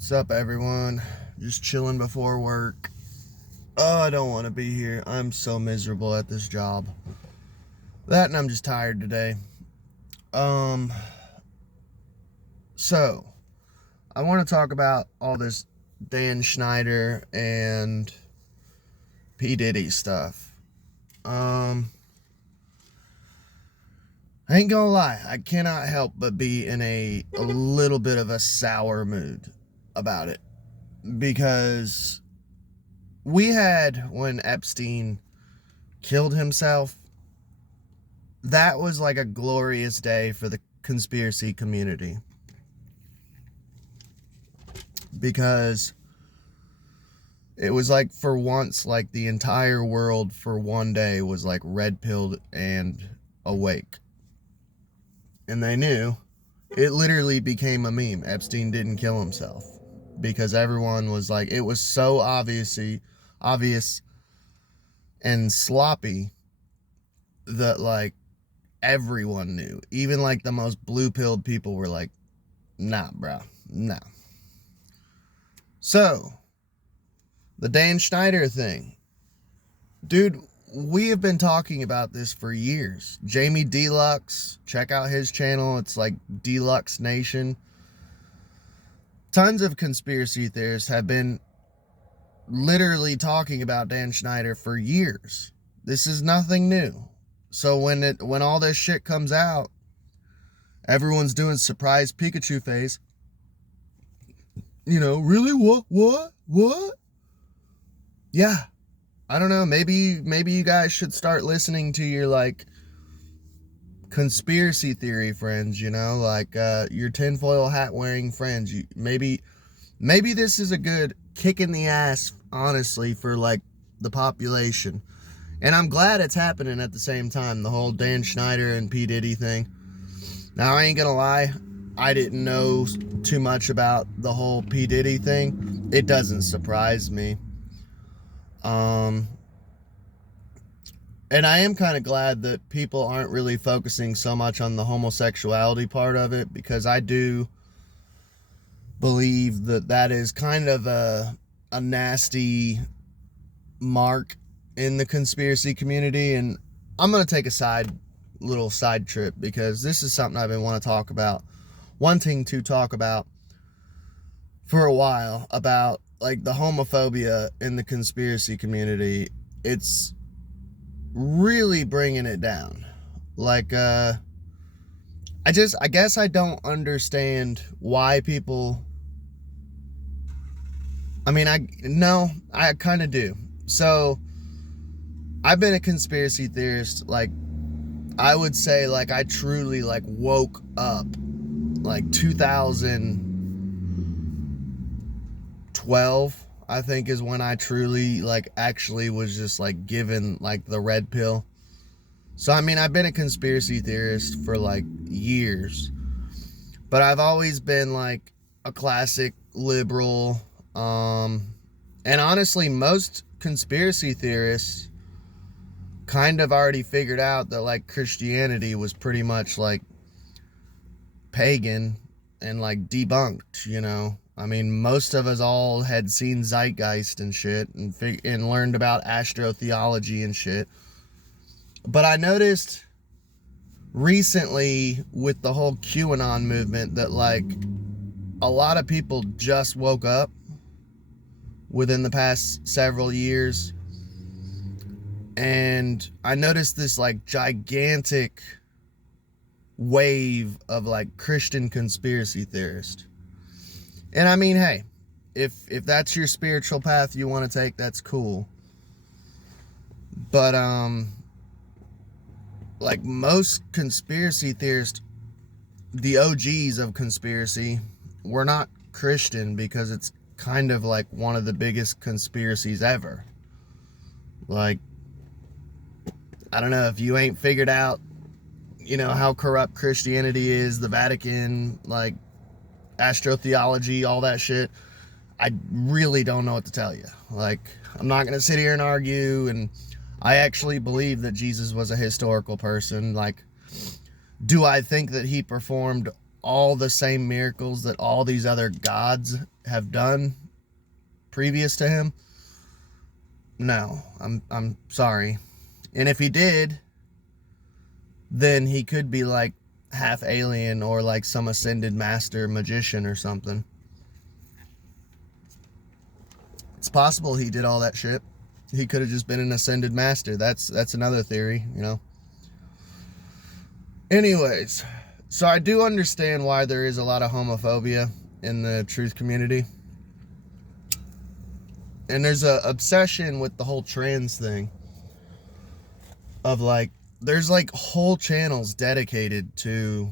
What's up, everyone? Just chilling before work. Oh, I don't want to be here. I'm so miserable at this job. That and I'm just tired today. Um, so I want to talk about all this Dan Schneider and P. Diddy stuff. I ain't gonna lie, I cannot help but be in a little bit of a sour mood about it. Because we had, when Epstein killed himself, that was like a glorious day for the conspiracy community. Because it was like, for once, like the entire world for one day was like red-pilled and awake. And they knew. It literally became a meme. Epstein didn't kill himself. Because everyone was like, it was so obvious and sloppy that like everyone knew. Even like the most blue-pilled people were like, nah, bro, nah. So, the Dan Schneider thing. Dude, we have been talking about this for years. Jamie Deluxe, check out his channel. It's like Deluxe Nation. Tons of conspiracy theorists have been literally talking about Dan Schneider for years. This is nothing new. So when all this shit comes out, everyone's doing surprise Pikachu face. You know, really? What? Yeah. I don't know. Maybe you guys should start listening to your like conspiracy theory friends, you know, like your tinfoil hat wearing friends. Maybe this is a good kick in the ass, honestly, for like the population. And I'm glad it's happening at the same time, the whole Dan Schneider and P. Diddy thing. Now, I ain't gonna lie, I didn't know too much about the whole P. Diddy thing. It doesn't surprise me. And I am kind of glad that people aren't really focusing so much on the homosexuality part of it, because I do believe that is kind of a nasty mark in the conspiracy community. And I'm going to take a little side trip, because this is something I've been wanting to talk about for a while, about like the homophobia in the conspiracy community. It's really bringing it down. Like, I guess I don't understand why people, I kind of do. So, I've been a conspiracy theorist, like, I would say, like, I truly, like, woke up, like, 2012, I think, is when I truly, like, actually was just, like, given, like, the red pill. So, I mean, I've been a conspiracy theorist for, like, years. But I've always been, like, a classic liberal. And honestly, most conspiracy theorists kind of already figured out that, like, Christianity was pretty much, like, pagan and, like, debunked, you know? I mean, most of us all had seen Zeitgeist and shit, and learned about astrotheology and shit. But I noticed recently with the whole QAnon movement that, like, a lot of people just woke up within the past several years. And I noticed this, like, gigantic wave of, like, Christian conspiracy theorists. And I mean, hey, if that's your spiritual path you want to take, that's cool. But, like, most conspiracy theorists, the OGs of conspiracy, were not Christian, because it's kind of like one of the biggest conspiracies ever. Like, I don't know, if you ain't figured out, you know, how corrupt Christianity is, the Vatican, like, astrotheology, all that shit, I really don't know what to tell you. Like, I'm not going to sit here and argue, and I actually believe that Jesus was a historical person. Like, do I think that he performed all the same miracles that all these other gods have done previous to him? No, I'm sorry. And if he did, then he could be like half alien or like some ascended master magician or something. It's possible he did all that shit. He could have just been an ascended master. That's another theory, you know. Anyways, so I do understand why there is a lot of homophobia in the truth community. And there's a obsession with the whole trans thing. Of like, there's like whole channels dedicated to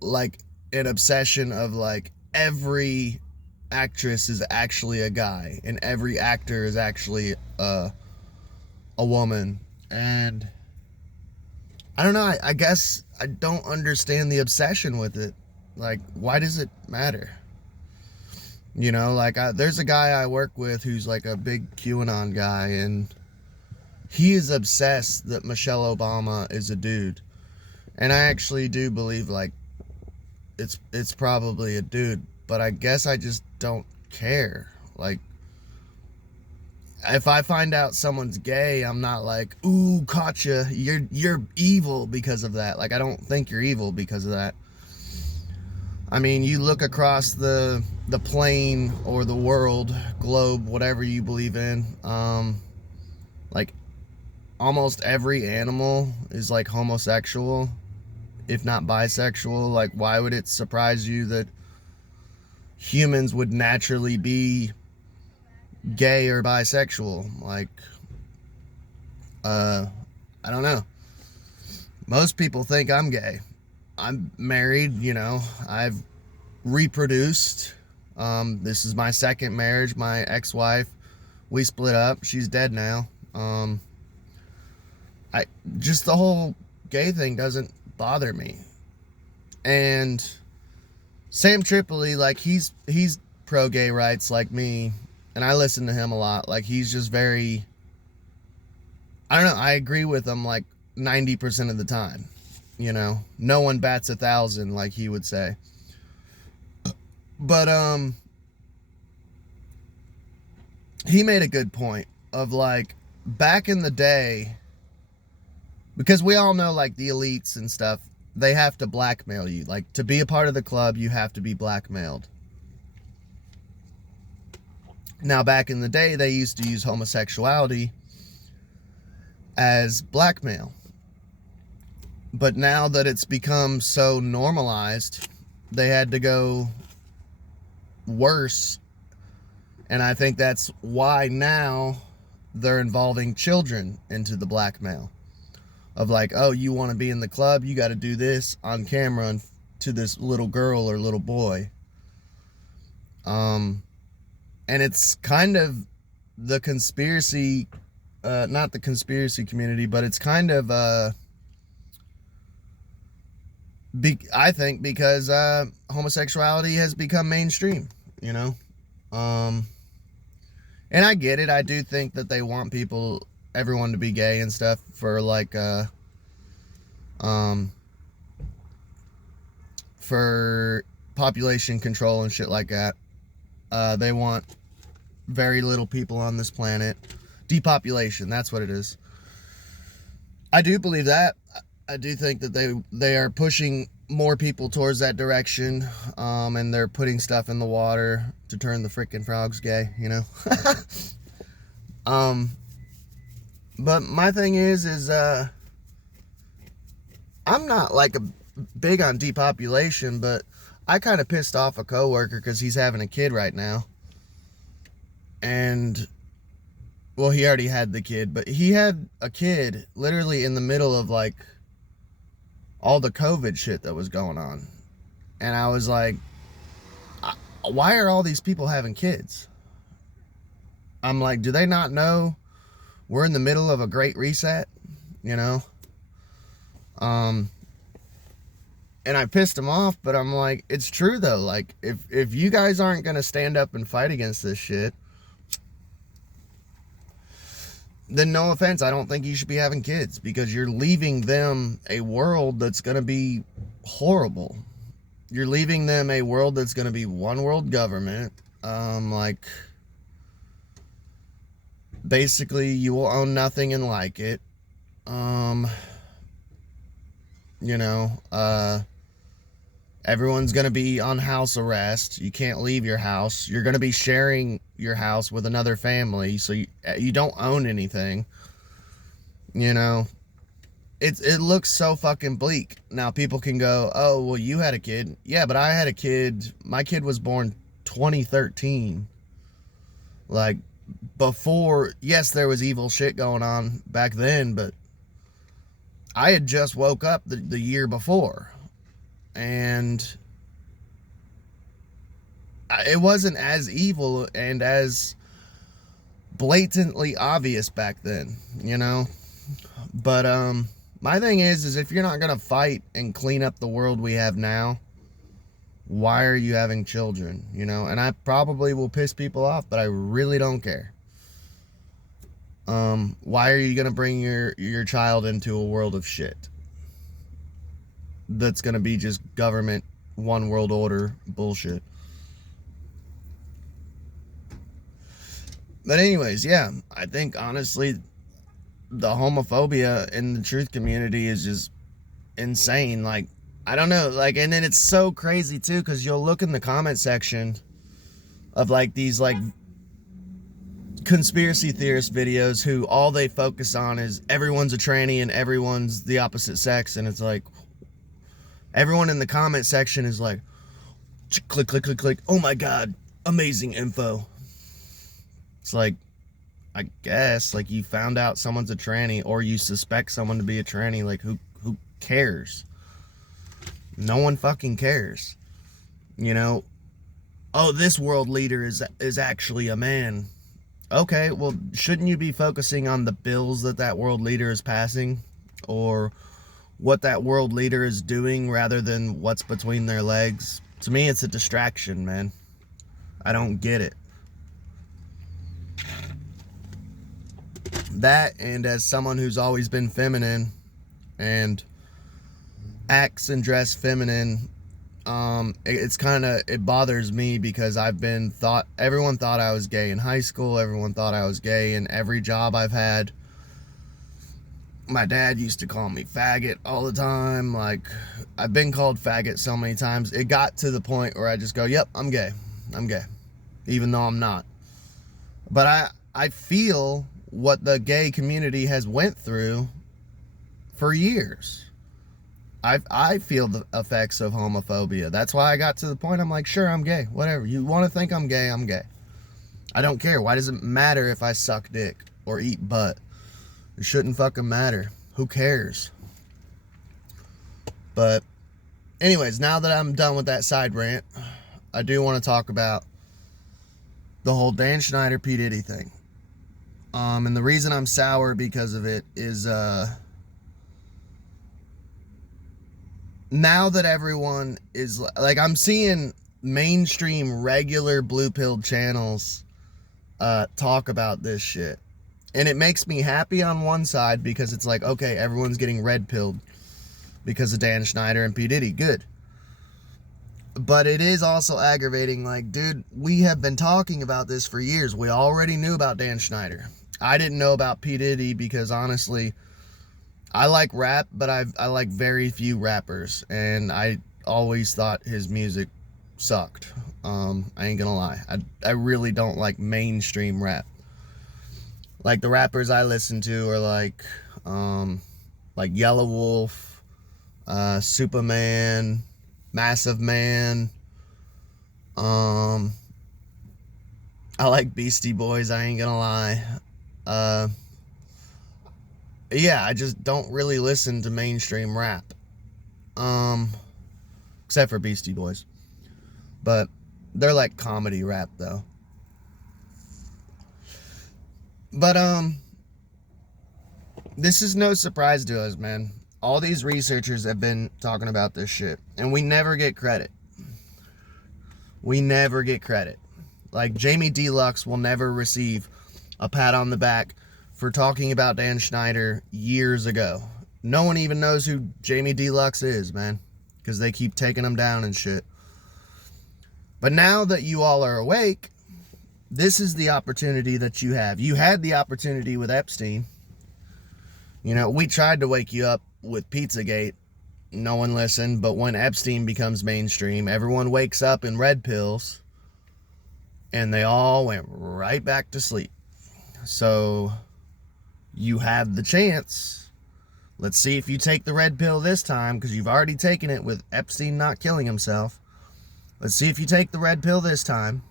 like an obsession of like every actress is actually a guy and every actor is actually a woman. And I don't know, I guess I don't understand the obsession with it. Like, why does it matter? You know, like there's a guy I work with who's like a big QAnon guy, and he is obsessed that Michelle Obama is a dude. And I actually do believe like it's probably a dude, but I guess I just don't care. Like, if I find out someone's gay, I'm not like, ooh, caught you. You're evil because of that. Like, I don't think you're evil because of that. I mean, you look across the plane or the world, globe, whatever you believe in, like almost every animal is like homosexual, if not bisexual. Like, why would it surprise you that humans would naturally be gay or bisexual? Like, I don't know. Most people think I'm gay. I'm married, you know, I've reproduced. This is my second marriage. My ex-wife, we split up. She's dead now. Just the whole gay thing doesn't bother me. And Sam Tripoli, like, he's pro-gay rights like me, and I listen to him a lot. Like, he's just very, I don't know, I agree with him like 90% of the time. You know, no one bats 1,000, like he would say. But he made a good point of like, back in the day, because we all know like the elites and stuff, they have to blackmail you. Like, to be a part of the club, you have to be blackmailed. Now, back in the day, they used to use homosexuality as blackmail. But now that it's become so normalized, they had to go worse. And I think that's why now they're involving children into the blackmail. Of like, oh, you want to be in the club? You got to do this on camera to this little girl or little boy. And it's kind of the conspiracy, not the conspiracy community, but it's kind of, I think because homosexuality has become mainstream, you know? And I get it. I do think that they want everyone to be gay and stuff for like, for population control and shit like that. They want very little people on this planet. Depopulation, that's what it is. I do believe that. I do think that they are pushing more people towards that direction, and they're putting stuff in the water to turn the freaking frogs gay, you know? But my thing is I'm not like big on depopulation, but I kind of pissed off a coworker because he's having a kid right now. And, well, he already had the kid, but he had a kid literally in the middle of like all the COVID shit that was going on. And I was like, why are all these people having kids? I'm like, do they not know we're in the middle of a great reset? You know? And I pissed him off, but I'm like, it's true though. Like, if you guys aren't going to stand up and fight against this shit, then no offense, I don't think you should be having kids, because you're leaving them a world that's going to be horrible. You're leaving them a world that's going to be one world government. Like, basically, you will own nothing and like it. You know, everyone's going to be on house arrest. You can't leave your house. You're going to be sharing your house with another family, so you don't own anything. You know, it looks so fucking bleak. Now, people can go, oh, well, you had a kid. Yeah, but I had a kid. My kid was born 2013. Like, before, yes, there was evil shit going on back then, but I had just woke up the year before, and it wasn't as evil and as blatantly obvious back then, you know. But my thing is if you're not gonna fight and clean up the world we have now, why are you having children, you know? And I probably will piss people off, but I really don't care. Why are you gonna bring your child into a world of shit that's gonna be just government, one world order bullshit? But anyways, yeah, I think honestly the homophobia in the truth community is just insane. Like, I don't know, like, and then it's so crazy too, because you'll look in the comment section of like these like conspiracy theorist videos who all they focus on is everyone's a tranny and everyone's the opposite sex, and it's like everyone in the comment section is like, click, click, click, click, oh my god, amazing info. It's like, I guess, like, you found out someone's a tranny, or you suspect someone to be a tranny. Like, who cares? No one fucking cares. You know, oh, this world leader is actually a man. Okay, well, shouldn't you be focusing on the bills that world leader is passing, or what that world leader is doing, rather than what's between their legs? To me, it's a distraction, man. I don't get it. That, and as someone who's always been feminine and acts and dress feminine, it's kind of, it bothers me, because everyone thought I was gay in high school. Everyone thought I was gay in every job I've had. My dad used to call me faggot all the time. Like, I've been called faggot so many times. It got to the point where I just go, yep, I'm gay, even though I'm not. But I feel what the gay community has went through for years. I feel the effects of homophobia. That's why I got to the point, I'm like, sure, I'm gay. Whatever. You want to think I'm gay, I'm gay. I don't care. Why does it matter if I suck dick or eat butt? It shouldn't fucking matter. Who cares? But anyways, now that I'm done with that side rant, I do want to talk about the whole Dan Schneider P. Diddy thing. And the reason I'm sour because of it is, now that everyone is, like, I'm seeing mainstream regular blue-pilled channels talk about this shit. And it makes me happy on one side, because it's like, okay, everyone's getting red-pilled because of Dan Schneider and P. Diddy. Good. But it is also aggravating. Like, dude, we have been talking about this for years. We already knew about Dan Schneider. I didn't know about P. Diddy because, honestly, I like rap, but I like very few rappers, and I always thought his music sucked. I ain't gonna lie. I really don't like mainstream rap. Like, the rappers I listen to are like Yellow Wolf, Superman, Massive Man. I like Beastie Boys, I ain't gonna lie. Yeah, I just don't really listen to mainstream rap. Except for Beastie Boys. But they're like comedy rap, though. But, this is no surprise to us, man. All these researchers have been talking about this shit, and we never get credit. We never get credit. Like, Jamie Deluxe will never receive a pat on the back for talking about Dan Schneider years ago. No one even knows who Jamie Deluxe is, man, because they keep taking him down and shit. But now that you all are awake, this is the opportunity that you have. You had the opportunity with Epstein. You know, we tried to wake you up with Pizzagate. No one listened, but when Epstein becomes mainstream, everyone wakes up in red pills, and they all went right back to sleep. So, you have the chance. Let's see if you take the red pill this time, because you've already taken it with Epstein not killing himself. Let's see if you take the red pill this time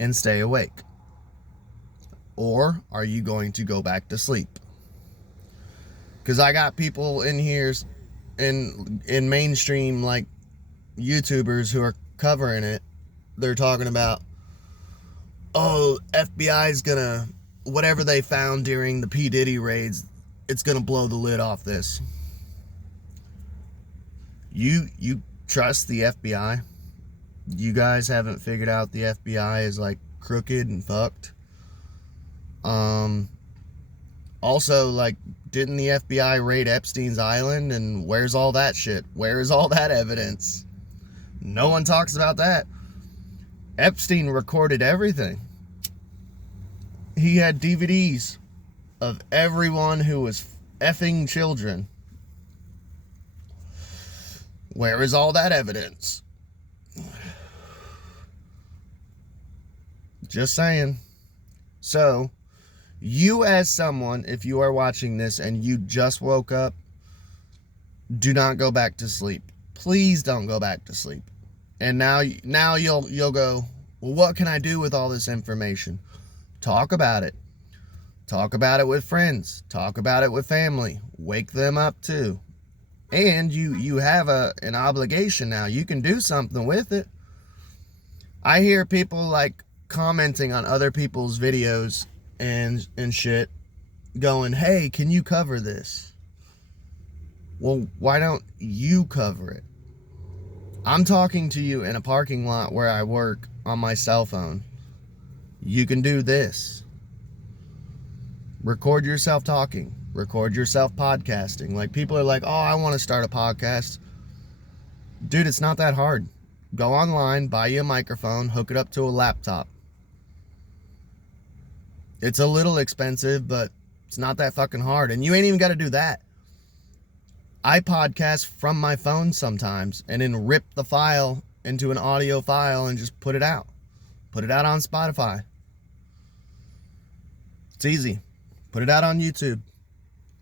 and stay awake. Or are you going to go back to sleep? Because I got people in here in mainstream, like, YouTubers who are covering it. They're talking about, oh, FBI's gonna, whatever they found during the P. Diddy raids, it's gonna blow the lid off this. You trust the FBI? You guys haven't figured out the FBI is, like, crooked and fucked? Also, like, didn't the FBI raid Epstein's island? And where's all that shit? Where is all that evidence? No one talks about that. Epstein recorded everything. He had DVDs of everyone who was effing children. Where is all that evidence? Just saying. So, you as someone, if you are watching this and you just woke up, do not go back to sleep. Please don't go back to sleep. And now you'll go, well, what can I do with all this information? Talk about it. Talk about it with friends. Talk about it with family. Wake them up too. And you have an obligation now. You can do something with it. I hear people, like, commenting on other people's videos and shit, going, hey, can you cover this? Well, why don't you cover it? I'm talking to you in a parking lot where I work on my cell phone. You can do this. Record yourself talking. Record yourself podcasting. Like, people are like, oh, I want to start a podcast. Dude, it's not that hard. Go online, buy you a microphone, hook it up to a laptop. It's a little expensive, but it's not that fucking hard. And you ain't even got to do that. I podcast from my phone sometimes and then rip the file into an audio file and just put it out. Put it out on Spotify. It's easy. Put it out on YouTube.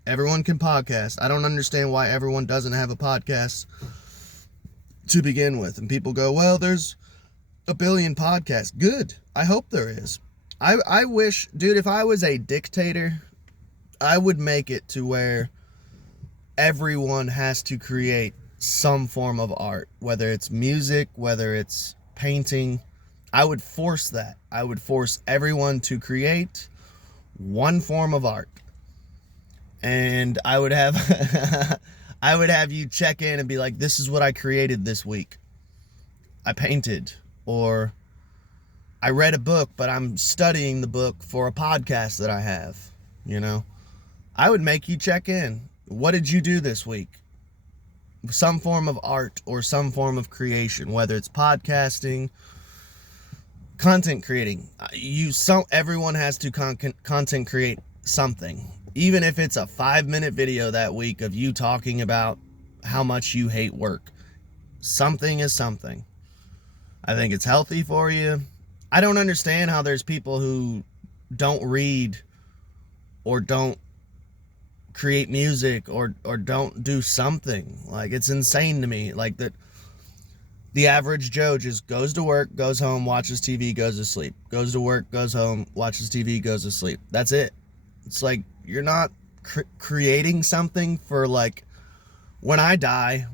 Everyone can podcast. I don't understand why everyone doesn't have a podcast to begin with. And people go, well, there's a billion podcasts. Good. I hope there is. I wish, dude, if I was a dictator, I would make it to where everyone has to create some form of art, whether it's music, whether it's painting. I would force that. I would force everyone to create one form of art. And I would have I would have you check in and be like, this is what I created this week. I painted, or I read a book, but I'm studying the book for a podcast that I have, you know. I would make you check in. What did you do this week? Some form of art or some form of creation, whether it's podcasting, content creating. Everyone has to content create something. Even if it's a 5-minute video that week of you talking about how much you hate work. Something is something. I think it's healthy for you. I don't understand how there's people who don't read or don't create music or don't do something. Like, it's insane to me. Like, that the average Joe just goes to work, goes home, watches TV, goes to sleep. Goes to work, goes home, watches TV, goes to sleep. That's it. It's like, you're not creating something for, like, when I die,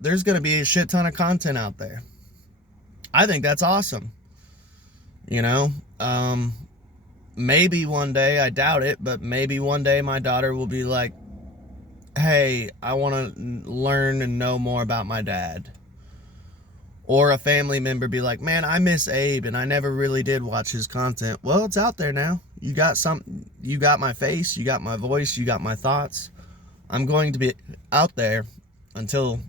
there's going to be a shit ton of content out there. I think that's awesome. You know, maybe one day, I doubt it, but maybe one day my daughter will be like, hey, I want to learn and know more about my dad. Or a family member be like, man, I miss Abe and I never really did watch his content. Well, it's out there now. You got my face, you got my voice, you got my thoughts. I'm going to be out there until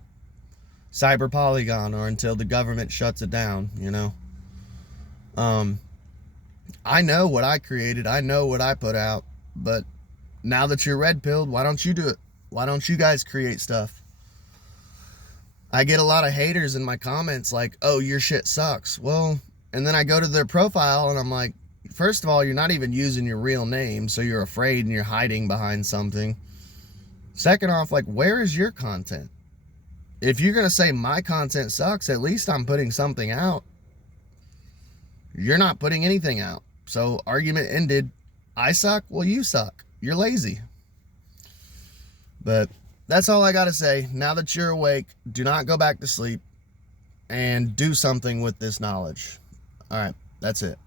Cyber Polygon or until the government shuts it down, you know. I know what I created, I know what I put out, but now that you're red pilled, why don't you do it? Why don't you guys create stuff? I get a lot of haters in my comments like, oh, your shit sucks. Well, and then I go to their profile and I'm like, first of all, you're not even using your real name, so you're afraid and you're hiding behind something. Second off, like, where is your content? If you're going to say my content sucks, at least I'm putting something out. You're not putting anything out. So argument ended. I suck? Well, you suck. You're lazy. But that's all I got to say. Now that you're awake, do not go back to sleep and do something with this knowledge. All right, that's it.